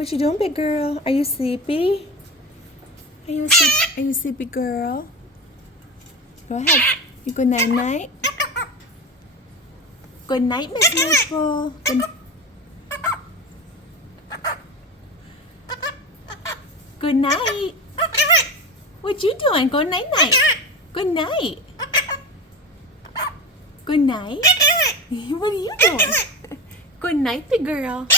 What you doing, big girl? Are you sleepy? Are you sleepy girl? Go ahead. You good night night. Good night, Miss Maple. Good night. What you doing? Good night night. Good night. Good night. What are you doing? Good night, big girl.